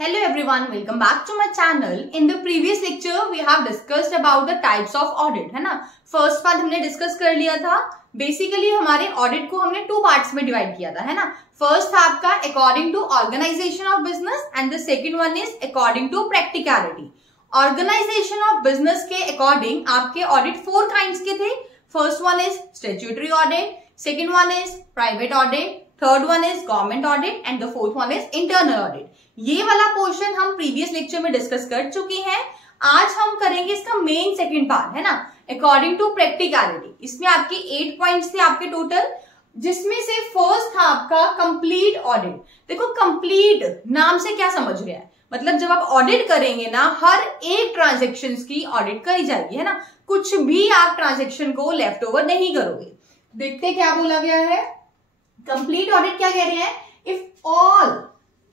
Hello everyone, welcome back to my channel. In the previous lecture, we have discussed about the types of audit, है ना। First part हमने discuss कर लिया था। Basically हमारे audit को हमने टू पार्ट्स में डिवाइड किया था, है ना। फर्स्ट था आपका according to organisation of business and the second one is according to practicality. Organisation of business के अकॉर्डिंग आपके ऑडिट फोर काइंड्स के थे। First one is statutory audit, second one is private audit, third one is government audit and the fourth one is internal audit. ये वाला portion हम previous lecture में discuss कर चुके हैं। आज हम करेंगे इसका मेन सेकंड पार्ट, है ना, अकॉर्डिंग टू प्रैक्टिकलिटी। इसमें आपके 8 पॉइंट्स थे आपके टोटल, जिसमें से फर्स्ट था आपका कंप्लीट ऑडिट। देखो कंप्लीट नाम से क्या समझ रहे हैं, मतलब जब आप ऑडिट करेंगे ना, हर एक ट्रांजेक्शन की ऑडिट करी जाएगी, है ना। कुछ भी आप ट्रांजेक्शन को लेफ्ट ओवर नहीं करोगे। देखते क्या बोला गया है। कंप्लीट ऑडिट क्या कह रहे हैं, इफ ऑल,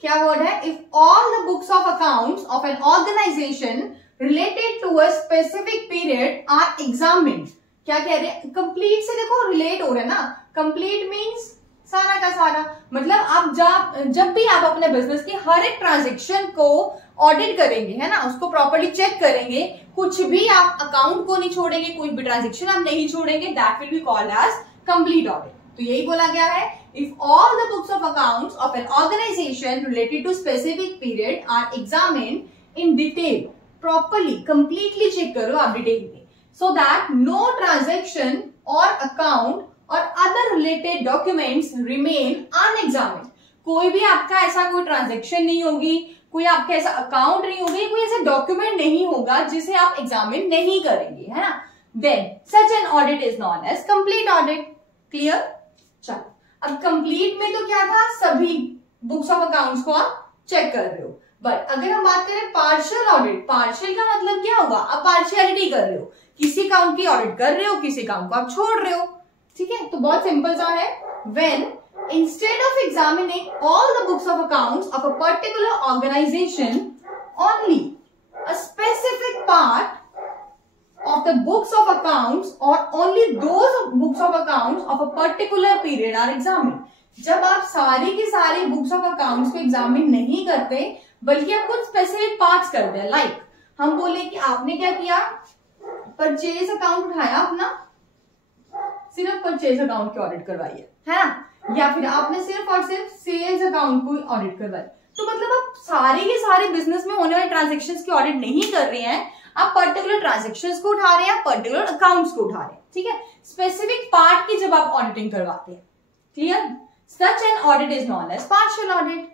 क्या वर्ड है, if all the books of accounts of an organisation related to a specific period are examined. क्या कह रहे हैं, कंप्लीट से देखो रिलेट हो रहा है ना। कंप्लीट मींस सारा का सारा, मतलब आप जब भी आप अपने बिजनेस की हर एक ट्रांजेक्शन को ऑडिट करेंगे, है ना, उसको प्रॉपर्ली चेक करेंगे, कुछ भी आप अकाउंट को नहीं छोड़ेंगे, कोई भी ट्रांजेक्शन आप नहीं छोड़ेंगे, that will be called as complete audit. तो यही बोला गया है, if all the books of accounts of an organization related to specific period are examined in detail, properly, completely check करो आप डिटेल में, so that no transaction or account or other related documents remain unexamined। कोई भी आपका ऐसा कोई transaction नहीं होगी, कोई आपका ऐसा अकाउंट नहीं होगी, कोई ऐसा डॉक्यूमेंट नहीं होगा जिसे आप एग्जामिन नहीं करेंगे, है ना। Then such an audit is known as complete audit। Clear. चलो अब कंप्लीट में तो क्या था, सभी बुक्स ऑफ अकाउंट्स को आप चेक कर रहे हो। बट अगर हम बात करें पार्शियल ऑडिट, पार्शियल का मतलब क्या होगा, आप पार्शियलिटी कर रहे हो, किसी अकाउंट की ऑडिट कर रहे हो, किसी अकाउंट को आप छोड़ रहे हो। ठीक है, तो बहुत सिंपल सा है। When instead of examining all the books of accounts of a particular organisation, only a specific part of the books of accounts or only those books of accounts of a particular period are examined। जब आप सारी की सारी books of accounts को examine नहीं करते, बल्कि आप कुछ स्पेसिफिक पार्ट्स करते हैं। लाइक हम बोले कि आपने क्या किया, परचेज अकाउंट उठाया अपना, सिर्फ परचेज अकाउंट की ऑडिट करवाई है ना, या फिर आपने सिर्फ और सिर्फ सेल्स अकाउंट को ऑडिट करवाई। तो मतलब आप सारे के सारे बिजनेस में होने वाले ट्रांजेक्शन्स की ऑडिट नहीं कर रहे हैं, आप पर्टिकुलर ट्रांजेक्शन्स को उठा रहे हैं, पर्टिकुलर अकाउंट्स को उठा रहे हैं। ठीक है, स्पेसिफिक पार्ट की जब आप ऑडिटिंग करवाते हैं। Clear. Such an audit is known as partial audit.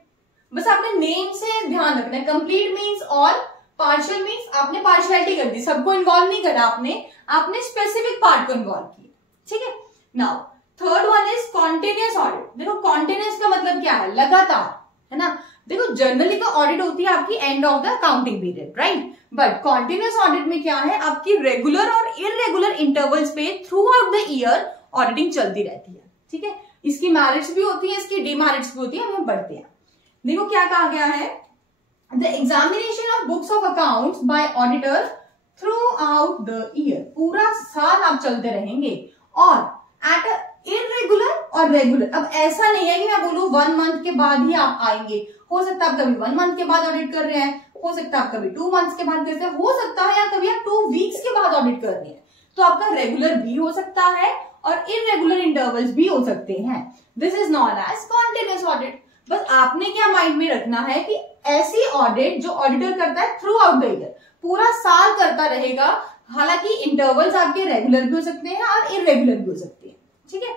बस आपने नेम से ध्यान रखना है। Complete means all, partial means आपने पार्शियलिटी कर दी, सबको इन्वॉल्व नहीं करा आपने स्पेसिफिक पार्ट को इन्वॉल्व किया। ठीक है। Now third one is continuous audit. देखो कॉन्टिन्यूअस का मतलब क्या है, लगातार, है ना। देखो जनरली तो ऑडिट होती है आपकी and of the accounting period, right. But continuous audit में क्या है, आपकी रेगुलर और इरेगुलर इंटरवल्स पे through out the year auditing चलती रहती है। ठीक है, इसकी मेरिट्स भी होती है, इसकी डिमेरिट्स भी होती है, हम बढ़ते हैं। देखो क्या कहा गया है, the examination of books of accounts bye auditor through out the year, पूरा साल आप चलते रहेंगे, और एट इरेगुलर और रेगुलर। अब ऐसा नहीं है कि मैं बोलूं 1 मंथ के बाद ही आप आएंगे, हो सकता है आप कभी 1 मंथ के बाद ऑडिट कर रहे हैं, हो सकता है आप कभी 2 मंथ्स के बाद करते हैं, हो सकता है या कभी आप 2 वीक्स के बाद ऑडिट कर रहे हैं। तो आपका रेगुलर भी हो सकता है और इरेगुलर इंटरवल्स भी हो सकते हैं। This is known as continuous audit. बस आपने क्या माइंड में रखना है कि ऐसी ऑडिट जो ऑडिटर करता है थ्रू आउट द ईयर, पूरा साल करता रहेगा। हालांकि इंटरवल्स आपके रेगुलर भी हो सकते हैं और इरेगुलर भी हो सकते हैं। ठीक है।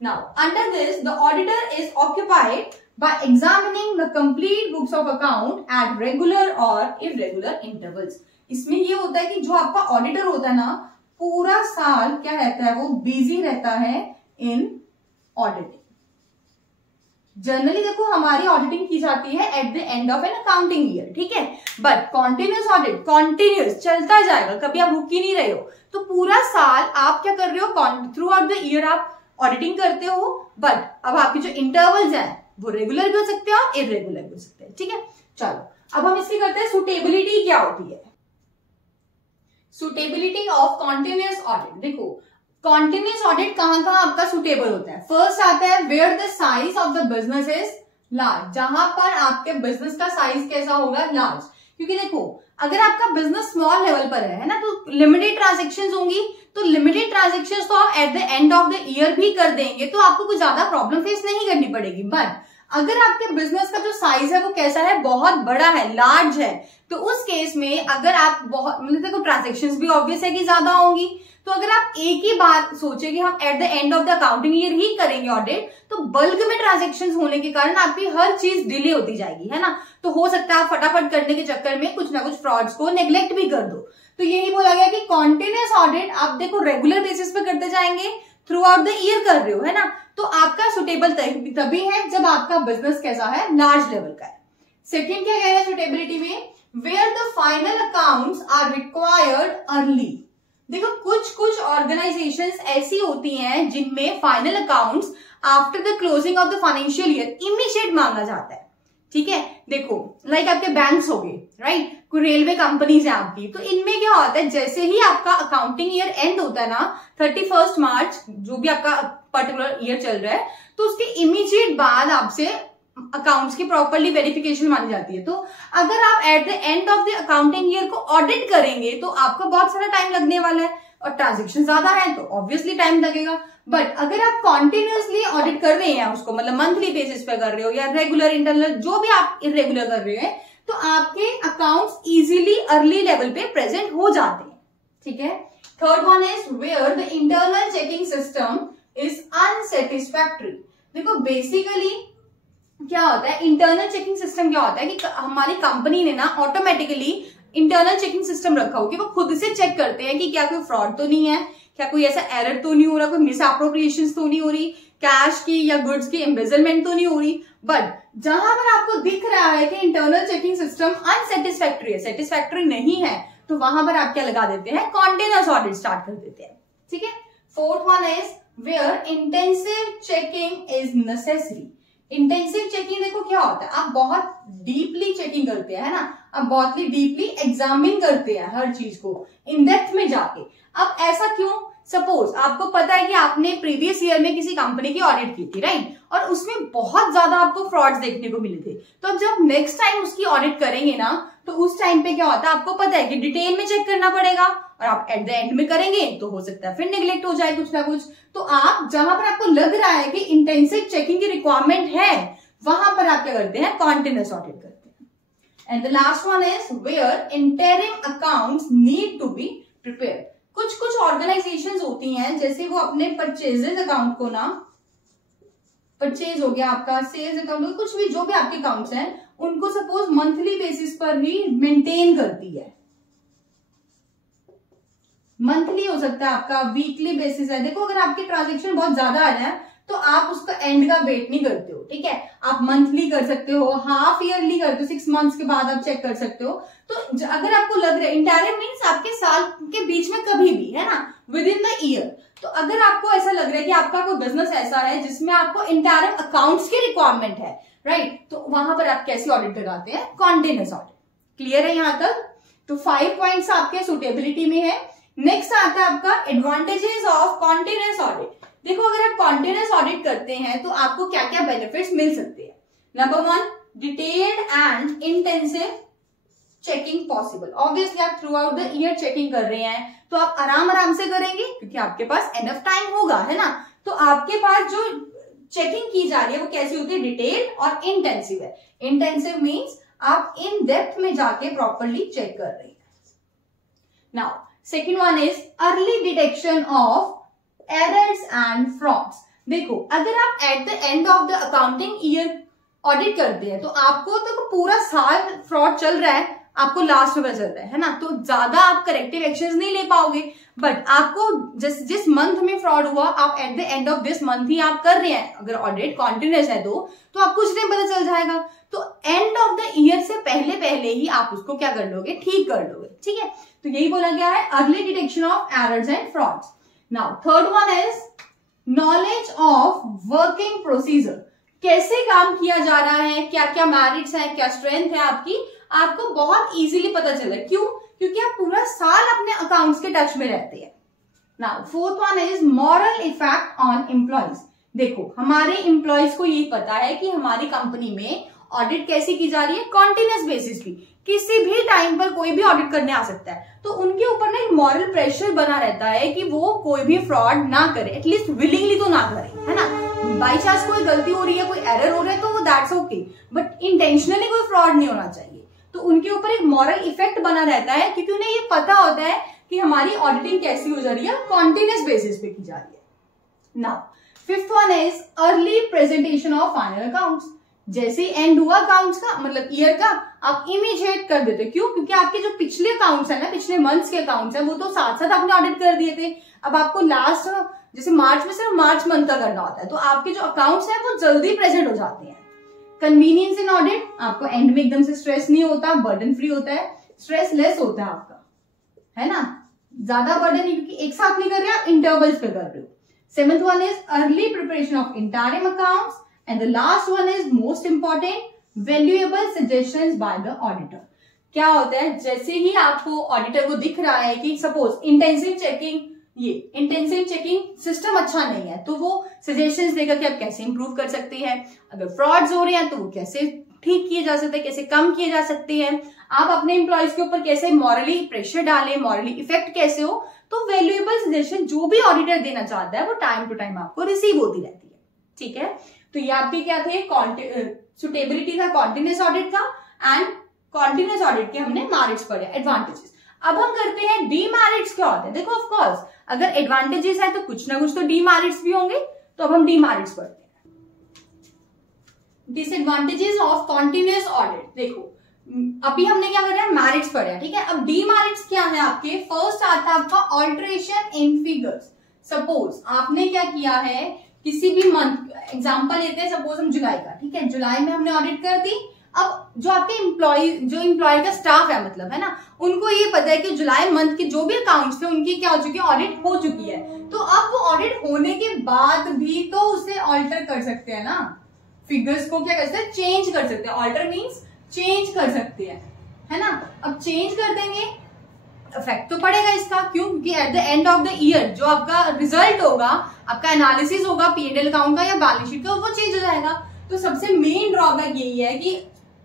Now under this the auditor is occupied by examining the complete books of account at regular or irregular intervals। इसमें ये होता है कि जो आपका ऑडिटर होता है ना, पूरा साल क्या रहता है, वो बिजी रहता है इन ऑडिटिंग। जनरली देखो हमारी ऑडिटिंग की जाती है eight the end of an accounting year, ठीक है। बट कॉन्टिन्यूअस ऑडिट, कॉन्टिन्यूअस चलता जाएगा, कभी आप रुक ही नहीं रहे हो। तो पूरा साल आप क्या कर रहे हो, थ्रू आउट द ईयर आप ऑडिटिंग करते हो। बट अब आपके जो इंटरवल्स हैं वो रेगुलर भी हो सकते हैं और इरेगुलर भी हो सकते हैं। ठीक है, चलो अब हम इसकी करते हैं सुटेबिलिटी क्या होती है। Suitability of continuous audit. देखो कॉन्टिन्यूअस ऑडिट कहां कहां आपका सुटेबल होता है। फर्स्ट आता है where the size of the business is large, जहां पर आपके बिजनेस का साइज कैसा होगा, लार्ज। क्योंकि देखो अगर आपका बिजनेस स्मॉल लेवल पर है ना, तो लिमिटेड ट्रांजेक्शंस होंगी, तो लिमिटेड ट्रांजेक्शंस तो आप at the end of the year भी कर देंगे, तो आपको कुछ ज्यादा प्रॉब्लम फेस नहीं करनी पड़ेगी। बट अगर आपके बिजनेस का जो साइज है वो कैसा है, बहुत बड़ा है, लार्ज है, तो उस केस में अगर आप बहुत मतलब देखो ट्रांजेक्शंस भी ऑब्वियस है कि ज्यादा होंगी, तो अगर आप एक ही बार सोचे कि हम at the end of the accounting year ही करेंगे ऑडिट, तो बल्क में ट्रांजेक्शंस होने के कारण आपकी हर चीज डिले होती जाएगी, है ना। तो हो सकता है आप फटाफट करने के चक्कर में कुछ ना कुछ फ्रॉड्स को नेग्लेक्ट भी कर दो। तो यही बोला गया कि कॉन्टिन्यूअस ऑडिट आप देखो रेगुलर बेसिस पे करते जाएंगे, थ्रू आउट द ईयर कर रहे हो, है ना, तो आपका सुटेबल तभी है जब आपका बिजनेस कैसा है, लार्ज लेवल का है। सेकेंड क्या कह रहा है सुटेबिलिटी में, where the final accounts are required early. देखो कुछ ऑर्गेनाइजेशंस ऐसी होती हैं जिनमें final accounts after the closing of the financial year immediate मांगा जाता है, ठीक है। देखो लाइक आपके बैंक्स हो गए, राइट, कोई रेलवे कंपनीज है आपकी, तो इनमें क्या होता है, जैसे ही आपका अकाउंटिंग ईयर एंड होता है ना, 31 मार्च जो भी आपका पर्टिकुलर ईयर चल रहा है, तो उसके इमीडिएट बाद आपसे अकाउंट्स की प्रॉपर्ली वेरिफिकेशन मानी जाती है। तो अगर आप at the end of the accounting year को ऑडिट करेंगे तो आपको बहुत सारा टाइम लगने वाला है, और ट्रांजेक्शन ज्यादा है तो ऑब्वियसली टाइम लगेगा। बट अगर आप कॉन्टिन्यूअसली ऑडिट कर रहे हैं उसको, मतलब मंथली बेसिस पे कर रहे हो या रेगुलर इंटरनल जो भी आप इरेगुलर कर रहे हैं, तो आपके अकाउंट्स इजीली अर्ली लेवल पे प्रेजेंट हो जाते हैं, ठीक है। Third one is where the internal checking system is unsatisfactory. देखो बेसिकली क्या होता है, इंटरनल चेकिंग सिस्टम क्या होता है कि हमारी कंपनी ने ना ऑटोमेटिकली इंटरनल चेकिंग सिस्टम रखा हो कि वो खुद से चेक करते हैं कि क्या कोई फ्रॉड तो नहीं है, क्या कोई ऐसा एरर तो नहीं हो रहा, कोई मिस एप्रोप्रिएशन तो नहीं हो रही, कैश की या गुड्स की एम्बेजलमेंट तो नहीं हो रही। बट जहां पर आपको दिख रहा है कि इंटरनल चेकिंग सिस्टम अनसेटिस्फैक्टरी है, सेटिस्फैक्टरी नहीं है, तो वहां पर आप क्या लगा देते हैं, कॉन्टिन्यूअस ऑडिट स्टार्ट कर देते हैं, ठीक है। Fourth one is where intensive checking is necessary. Intensive checking देखो क्या होता है, आप बहुत डीपली चेकिंग करते हैं, है ना, आप बहुत ही डीपली एग्जामिन करते हैं हर चीज को इन डेप्थ में जाके। अब ऐसा क्यों, सपोज आपको पता है कि आपने प्रीवियस ईयर में किसी कंपनी की ऑडिट की थी, राइट, और उसमें बहुत ज्यादा आपको फ्रॉड्स देखने को मिले थे, तो अब जब नेक्स्ट टाइम उसकी ऑडिट करेंगे ना, तो उस टाइम पे क्या होता है, आपको पता है कि डिटेल में चेक करना पड़ेगा, और आप एट द एंड में करेंगे तो हो सकता है फिर नेग्लेक्ट हो जाए कुछ ना कुछ। तो आप जहां पर आपको लग रहा है कि इंटेंसिव चेकिंग की रिक्वायरमेंट है, वहां पर आप क्या करते हैं, कॉन्टिन्यूअस ऑडिट करते हैं। And the last one is where interim accounts need to be prepared. कुछ ऑर्गेनाइजेशंस होती हैं, जैसे वो अपने परचेजेस अकाउंट को ना, परचेज हो गया आपका, सेल्स अकाउंट, कुछ भी जो भी आपके अकाउंट्स हैं, उनको सपोज मंथली बेसिस पर ही मेंटेन करती है। मंथली हो सकता है आपका, वीकली बेसिस है। देखो अगर आपके ट्रांजेक्शन बहुत ज्यादा आ जाए तो आप उसका एंड का वेट नहीं करते हो, ठीक है, आप मंथली कर सकते हो, हाफ ईयरली करते हो, 6 मंथ्स के बाद आप चेक कर सकते हो। तो अगर आपको लग रहा है, इंटरिम मीन्स आपके साल के बीच में कभी भी, है ना, विद इन द ईयर, तो अगर आपको ऐसा लग रहा है कि आपका कोई बिजनेस ऐसा है जिसमें आपको इंटरिम अकाउंट्स की रिक्वायरमेंट है, राइट, तो वहां पर आप कैसी ऑडिट लगाते हैं, कॉन्टिन्यूअस ऑडिट। क्लियर है यहां तक? तो 5 पॉइंट्स आपके सुटेबिलिटी में है। नेक्स्ट आता है आपका एडवांटेजेस ऑफ कॉन्टिन्यूअस ऑडिट। देखो अगर आप कॉन्टिन्यूअस ऑडिट करते हैं तो आपको क्या क्या बेनिफिट्स मिल सकते हैं। Number 1, detailed and intensive checking possible. Obviously आप throughout the year checking कर रहे हैं तो आप आराम से करेंगे क्योंकि आपके पास एनफ टाइम होगा, है ना। तो आपके पास जो चेकिंग की जा रही है वो कैसी होती है, डिटेल्ड और इंटेंसिव है। इंटेंसिव मीन्स आप इन डेप्थ में जाके प्रॉपरली चेक कर रहे हैं। Now second one is early detection of errors and frauds. देखो अगर आप at the end of the accounting year audit करते हैं तो आपको तो पूरा साल फ्रॉड चल रहा है, आपको लास्ट में पता चल रहा है ना, तो ज्यादा आप करेक्टिव एक्शंस नहीं ले पाओगे। बट आपको जिस मंथ में फ्रॉड हुआ आप at the end of this month ही आप कर रहे हैं, अगर ऑडिट कॉन्टिन्यूअस है तो आप कुछ दिन पता चल जाएगा। तो एंड ऑफ द ईयर से पहले ही आप उसको क्या कर लोगे, ठीक कर लोगे, ठीक है। तो यही बोला गया है, early detection of errors and frauds. Now third one is knowledge of working procedure. कैसे काम किया जा रहा है, क्या क्या मेरिट्स है, क्या स्ट्रेंथ है आपकी, आपको बहुत इजीली पता चला। क्यों? क्योंकि आप पूरा साल अपने अकाउंट्स के टच में रहते हैं। Now fourth one is moral effect on employees. देखो हमारे एम्प्लॉयज को ये पता है कि हमारी कंपनी में ऑडिट कैसी की जा रही है, कॉन्टिन्यूस बेसिस पे, किसी भी टाइम पर कोई भी ऑडिट करने आ सकता है। तो उनके ऊपर ना एक मॉरल प्रेशर बना रहता है कि वो कोई भी फ्रॉड ना करे, एटलीस्ट विलिंगली तो ना करे, है ना। बाई चांस कोई गलती हो रही है, कोई एरर हो रहा है तो वो दैट्स ओके, बट इंटेंशनली कोई फ्रॉड नहीं होना चाहिए। तो उनके ऊपर एक मॉरल इफेक्ट बना रहता है क्योंकि उन्हें ये पता होता है कि हमारी ऑडिटिंग कैसी हो जा रही है, कॉन्टिन्यूस बेसिस पे की जा रही है। Now fifth one is early presentation of final accounts. जैसे एंड हुआ अकाउंट्स का, मतलब ईयर का, आप इमीडिएट कर देते। क्यों? क्योंकि आपके जो पिछले अकाउंट्स है ना, पिछले मंथ्स के अकाउंट्स है, वो तो साथ साथ आपने ऑडिट कर दिए थे। अब आपको लास्ट जैसे मार्च में सिर्फ मार्च मंथ का करना होता है, तो आपके जो अकाउंट्स हैं वो जल्दी प्रेजेंट हो जाते हैं। कन्वीनियंस इन ऑडिट, आपको एंड में एकदम से स्ट्रेस नहीं होता, बर्डन फ्री होता है, स्ट्रेस लेस होता है आपका, है ना। ज्यादा बर्डन नहीं, क्योंकि एक साथ नहीं कर रहे, आप इंटरवल्स पे कर रहे हो। Seventh one is early preparation of interim accounts, and the last one is most important, valuable suggestions by the auditor। क्या होता है, जैसे ही आपको ऑडिटर को दिख रहा है कि सपोज इंटेंसिव चेकिंग सिस्टम अच्छा नहीं है, तो वो सजेशंस देगा कि आप कैसे इंप्रूव कर सकते हैं। अगर फ्रॉड्स हो रहे हैं तो वो कैसे ठीक किए जा सकते हैं, कैसे कम किए जा सकते हैं, आप अपने एम्प्लॉयज के ऊपर कैसे मॉरली प्रेशर डालें, मॉरली इफेक्ट कैसे हो। तो वैल्यूएबल सजेशन जो भी ऑडिटर देना चाहता है वो टाइम टू टाइम आपको रिसीव होती रहती है। ठीक है, तो ये आपके क्या थे, सुटेबिलिटी था कॉन्टिन्यूस ऑडिट का, एंड कॉन्टिन्यूस ऑडिट के हमने मेरिट्स पढ़े, एडवांटेजेस। अब हम करते हैं डीमेरिट्स क्या होते हैं। देखो ऑफ कोर्स अगर एडवांटेजेस है तो कुछ ना कुछ तो डीमेरिट्स भी होंगे, तो अब हम डीमेरिट्स पढ़ते हैं। Disadvantages of continuous audit. देखो अभी हमने क्या कर रहा है, मेरिट्स पढ़े, ठीक है। अब डीमेरिट्स क्या है आपके, फर्स्ट आता है आपका ऑल्टरेशन इन फिगर्स। सपोज आपने क्या किया है, किसी भी मंथ, एग्जांपल लेते हैं सपोज हम जुलाई का, ठीक है, जुलाई में हमने ऑडिट कर दी। अब जो आपके एम्प्लॉयर का स्टाफ है, मतलब है ना, उनको ये पता है कि जुलाई मंथ के जो भी अकाउंट्स थे उनकी क्या हो चुकी है, ऑडिट हो चुकी है। तो अब वो ऑडिट होने के बाद भी तो उसे ऑल्टर कर सकते हैं ना, फिगर्स को क्या कर सकते हैं, चेंज कर सकते हैं। ऑल्टर मीन्स चेंज कर सकते हैं, है ना। अब चेंज कर देंगे, इफेक्ट तो पड़ेगा इसका। क्यों? क्योंकि eight the end of the year जो आपका रिजल्ट होगा, आपका एनालिसिस होगा पीएनएल अकाउंट का या बैलेंस शीट का, वो चेंज हो जाएगा। तो सबसे मेन ड्रॉबैक यही है कि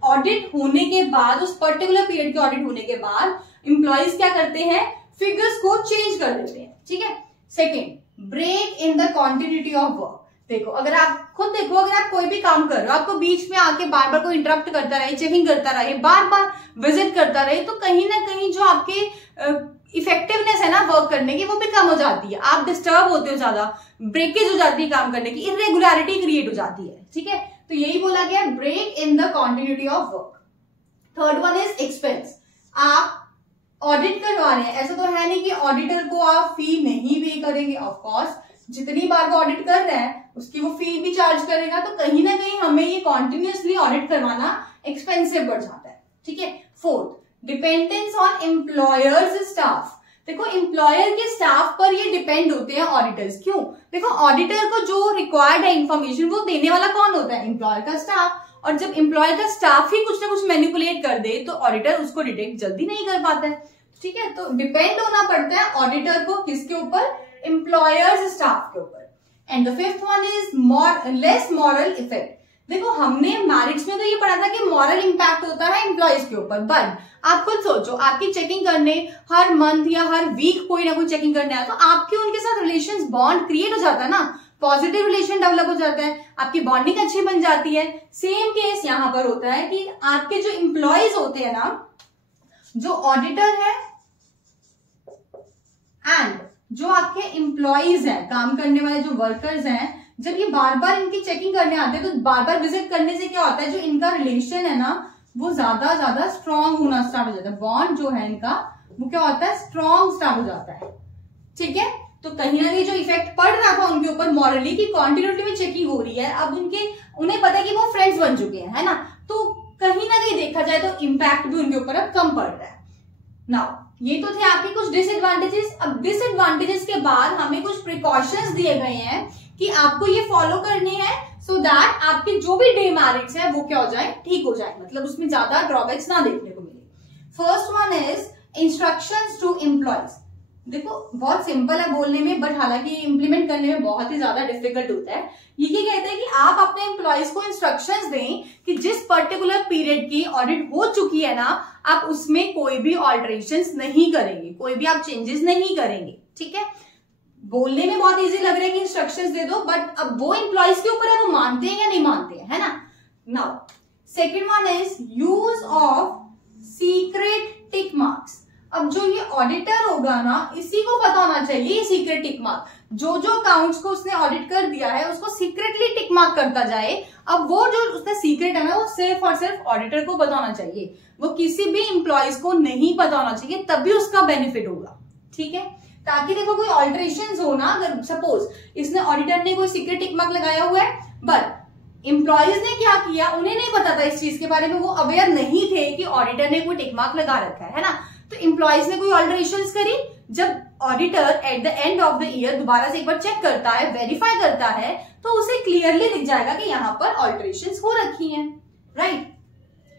ऑडिट होने के बाद, उस पर्टिकुलर पीरियड के ऑडिट होने के बाद एम्प्लॉइज क्या करते हैं, फिगर्स को चेंज कर देते हैं। ठीक है। Second, break in the continuity of work. देखो अगर आप खुद देखो, अगर आप कोई भी काम कर रहे हो, आपको बीच में आके बार बार कोई इंटरप्ट करता रहे, चेकिंग करता रहे, बार बार विजिट करता रहे, तो कहीं ना कहीं जो आपके इफेक्टिवनेस है ना वर्क करने की, वो भी कम हो जाती है। आप डिस्टर्ब होते हो, ज्यादा ब्रेकेज हो जाती है काम करने की, इरेगुलरिटी क्रिएट हो जाती है। ठीक है, तो यही बोला गया, break in the continuity of work. Third one is expense. आप ऑडिट करवा रहे हैं, ऐसा तो है नहीं कि ऑडिटर को आप फी नहीं पे करेंगे। ऑफ कोर्स जितनी बार वो ऑडिट कर रहे हैं उसकी वो फी भी चार्ज करेगा, तो कहीं ना कहीं हमें ये कॉन्टिन्यूसली ऑडिट करवाना एक्सपेंसिव बढ़ जाता है। ठीक है। Fourth, dependence on employers staff. देखो एम्प्लॉयर के स्टाफ पर ये डिपेंड होते हैं ऑडिटर्स। क्यों? देखो ऑडिटर को जो रिक्वायर्ड है इंफॉर्मेशन, वो देने वाला कौन होता है, एम्प्लॉयर का स्टाफ। और जब एम्प्लॉयर का स्टाफ ही कुछ ना कुछ मैनिपुलेट कर दे तो ऑडिटर उसको डिटेक्ट जल्दी नहीं कर पाता है। ठीक है, तो डिपेंड होना पड़ता है ऑडिटर को किसके ऊपर, एम्प्लॉयर्स स्टाफ के ऊपर। And the fifth one is less moral effect. देखो हमने मैरिट्स में तो ये पढ़ा था कि मॉरल इंपैक्ट होता है एम्प्लॉयज के ऊपर, बट आप खुद सोचो, आपकी चेकिंग करने हर मंथ या हर वीक कोई ना कोई चेकिंग करने आया, तो आपके उनके साथ रिलेशंस बॉन्ड क्रिएट हो जाता है ना, पॉजिटिव रिलेशन डेवलप हो जाता है, आपकी बॉन्डिंग अच्छी बन जाती है। सेम केस यहां पर होता है कि आपके जो एम्प्लॉयज होते हैं ना, जो ऑडिटर है एंड जो आपके एम्प्लॉयज हैं, काम करने वाले जो वर्कर्स हैं, जब ये बार बार इनकी चेकिंग करने आते हैं तो बार बार विजिट करने से क्या होता है, जो इनका रिलेशन है ना वो ज्यादा स्ट्रांग होना स्टार्ट हो जाता है। बॉन्ड जो है इनका वो क्या होता है, स्ट्रांग स्टार्ट हो जाता है। ठीक है, तो कहीं ना कहीं जो इफेक्ट पड़ रहा था उनके ऊपर मॉरली की कॉन्टिन्यूटी में चेकिंग हो रही है, अब उन्हें पता है कि वो फ्रेंड्स बन चुके हैं, है ना, तो कहीं ना कहीं देखा जाए तो इम्पैक्ट भी उनके ऊपर अब कम पड़ रहा है। नाउ ये तो थे आपके कुछ डिसएडवांटेजेस। अब डिसएडवांटेजेस के बाद हमें कुछ प्रिकॉशंस दिए गए हैं कि आपको ये फॉलो करने हैं सो दैट आपके जो भी डीमेरिट्स है वो क्या हो जाए, ठीक हो जाए, मतलब उसमें ज्यादा ड्रॉबैक्स ना देखने को मिले। First one is instructions to employees. देखो बहुत सिंपल है बोलने में, बट हालांकि इम्प्लीमेंट करने में बहुत ही ज्यादा डिफिकल्ट होता है। ये कहते हैं कि आप अपने एम्प्लॉयज को इंस्ट्रक्शंस दें कि जिस पर्टिकुलर पीरियड की ऑडिट हो चुकी है ना, आप उसमें कोई भी ऑल्टरेशंस नहीं करेंगे, कोई भी आप चेंजेस नहीं करेंगे। ठीक है, बोलने में बहुत इजी लग रहा है कि इंस्ट्रक्शंस दे दो, बट अब वो एम्प्लॉयज के ऊपर है वो मानते हैं या नहीं मानते हैं, है ना। Now second one is use of secret tick marks. अब जो ये ऑडिटर होगा ना, इसी को पता होना चाहिए सीक्रेट टिक मार्क। जो अकाउंट्स को उसने ऑडिट कर दिया है उसको सीक्रेटली टिक मार्क करता जाए। अब वो जो उसका सीक्रेट है ना, वो सिर्फ और सिर्फ ऑडिटर को पता होना चाहिए, वो किसी भी एम्प्लॉयज को नहीं पता होना चाहिए, तभी उसका बेनिफिट होगा। ठीक है, ताकि देखो कोई ऑल्टरेशन हो ना, अगर सपोज इसने ऑडिटर ने कोई सीक्रेट टिक मार्क लगाया हुआ है, बट एम्प्लॉयज ने क्या किया, उन्हें नहीं पता था इस चीज के बारे में, वो अवेयर नहीं थे कि ऑडिटर ने कोई टिक मार्क लगा रखा है ना। तो एम्प्लॉयज ने कोई ऑल्टरेशंस करी, जब auditor eight the end of the year दोबारा से एक बार चेक करता है, वेरीफाई करता है, तो उसे क्लियरली दिख जाएगा कि यहाँ पर ऑल्टरेशंस हो रखी हैं। Right,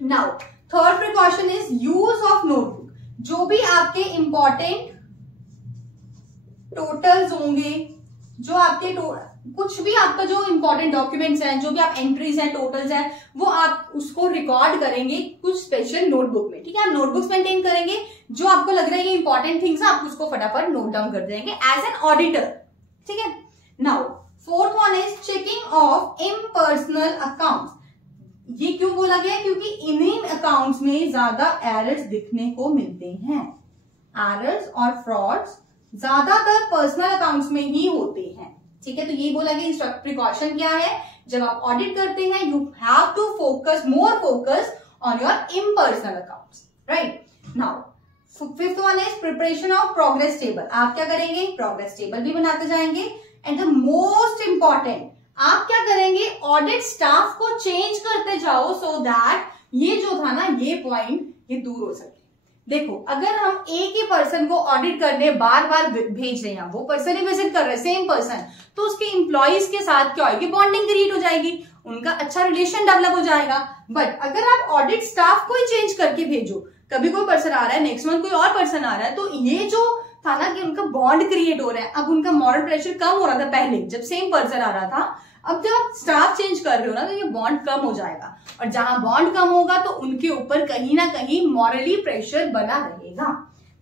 now third precaution is use of notebook. जो भी आपके इंपॉर्टेंट टोटल्स होंगे, जो आपके कुछ भी आपका जो इंपॉर्टेंट डॉक्यूमेंट्स हैं, जो भी आप एंट्रीज हैं, टोटल्स हैं, वो आप उसको रिकॉर्ड करेंगे कुछ स्पेशल नोटबुक में। ठीक है, आप नोटबुक्स मेंटेन करेंगे, जो आपको लग रहा है ये इंपॉर्टेंट थिंग्स है, आप उसको फटाफट नोट डाउन कर देंगे एज एन ऑडिटर। ठीक है, now fourth one is checking of impersonal accounts. ये क्यों बोला गया? क्योंकि इन्हीं अकाउंट्स में ज्यादा एरर्स दिखने को मिलते हैं। एरर्स और फ्रॉड्स ज्यादातर पर्सनल अकाउंट्स में ही होते हैं। ठीक है, तो ये बोला गया प्रिकॉशन क्या है, जब आप ऑडिट करते हैं you have to focus on your impersonal accounts. Right, now fifth one is preparation of progress table. आप क्या करेंगे? प्रोग्रेस टेबल भी बनाते जाएंगे। एंड द मोस्ट इंपॉर्टेंट, आप क्या करेंगे? ऑडिट स्टाफ को चेंज करते जाओ सो दैट ये जो था ना, ये पॉइंट ये दूर हो सके। देखो, अगर हम एक ही पर्सन को ऑडिट करने बार बार भेज रहे हैं, वो पर्सन ही विजिट कर रहे हैं, सेम पर्सन, तो उसके एम्प्लॉयज के साथ क्या होगी? बॉन्डिंग क्रिएट हो जाएगी, उनका अच्छा रिलेशन डेवलप हो जाएगा। बट अगर आप ऑडिट स्टाफ को ही चेंज करके भेजो, कभी कोई पर्सन आ रहा है, नेक्स्ट मंथ कोई और पर्सन आ रहा है, तो ये जो था ना कि उनका बॉन्ड क्रिएट हो रहा है, अब उनका मॉरल प्रेशर कम हो रहा था पहले जब सेम पर्सन आ रहा था, अब जब आप स्टाफ चेंज कर रहे हो ना, तो ये बॉन्ड कम हो जाएगा, और जहां बॉन्ड कम होगा तो उनके ऊपर कहीं ना कहीं मॉरली प्रेशर बना रहेगा।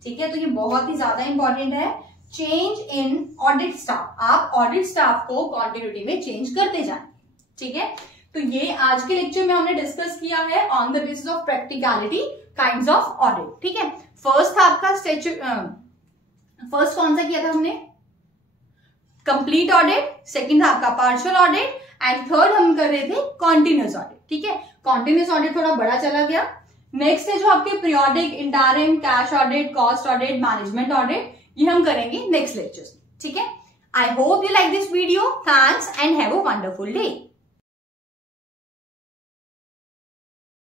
ठीक है, तो ये बहुत ही ज्यादा इंपॉर्टेंट है। चेंज इन ऑडिट स्टाफ, आप ऑडिट स्टाफ को कॉन्टिन्यूटी में चेंज करते जाएं। ठीक है, तो ये आज के लेक्चर में हमने डिस्कस किया है on the basis of practicality kinds of audit. ठीक है, फर्स्ट था आपका फर्स्ट कौन सा किया था हमने? कंप्लीट ऑडिट, सेकंड था आपका पार्शियल ऑडिट, एंड थर्ड हम कर रहे थे कॉन्टिन्यूस ऑडिट। ठीक है, कॉन्टिन्यूस ऑडिट थोड़ा बड़ा चला गया। नेक्स्ट है जो आपके periodic, interim, cash audit, cost audit, management audit, ये हम करेंगे नेक्स्ट लेक्चर। ठीक है, I hope you like this video. Thanks and have a wonderful day.